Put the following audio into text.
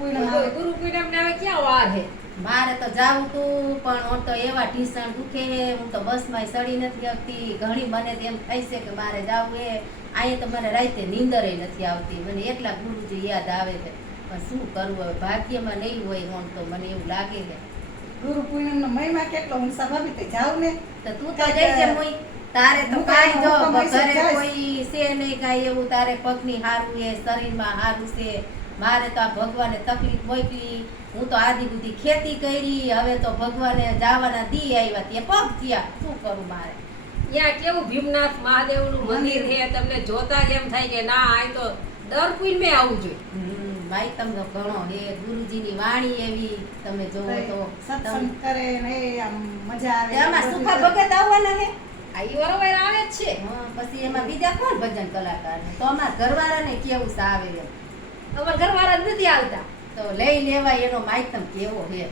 ગુરુ પૂનમ ને હવે ક્યાં વાર હે? મારે તો જાવું તું પણ હું તો એવા ઢીસણ દુખે હું તો બસમાં સડી નથી આવતી ઘણી મને તો એમ થાય છે કે મારે જાવું એ અહીંયા તો મને રાતે નીંદરે નથી આવતી મને એટલા ગુરુજી યાદ આવે છે પણ શું કરવું હવે ભાગ્યમાં નહીં હોય હું તો મને એવું લાગે છે ગુરુ પૂનમ નો મહિમા કેટલો હું સ્વાભાવિક જાવ ને તો તું તો જઈ છે મોઈ તારે તો કાંઈ જો ઘરે કોઈ છે નહીં કાંઈ એવું તારે પગની હારું એ શરીરમાં હારું છે મારે તો આ ભગવાને તકલીફ મોકલી હું તો આદિ બુદ્ધિ ખેતી કરી હવે તો ભગવાને જવાના દી આવ્યા તે પગ થયા શું કરું મારે ત્યાં કેવું ભીમનાથ મહાદેવનું મંદિર છે તમને જોતા જ એમ થાય કે ના આ તો દર પૂનમે આવવું જોઈએ. ભાઈ તમને ઘણો હે ગુરુજીની વાણી એવી તમે જોવો તો સત્સંગ કરે ને આમ મજા આવે એમાં સુખા ભગત આવવાના હે આ ઈ બરોબર આવે જ છે. પછી એમાં બીજા કોણ ભજન કલાકાર તો અમારા ઘરવાળાને કેવું સાવે એમ અમારા ઘરવાળા જ નથી આવતા તો લઈ લેવાય એનો માયતમ કેવો હે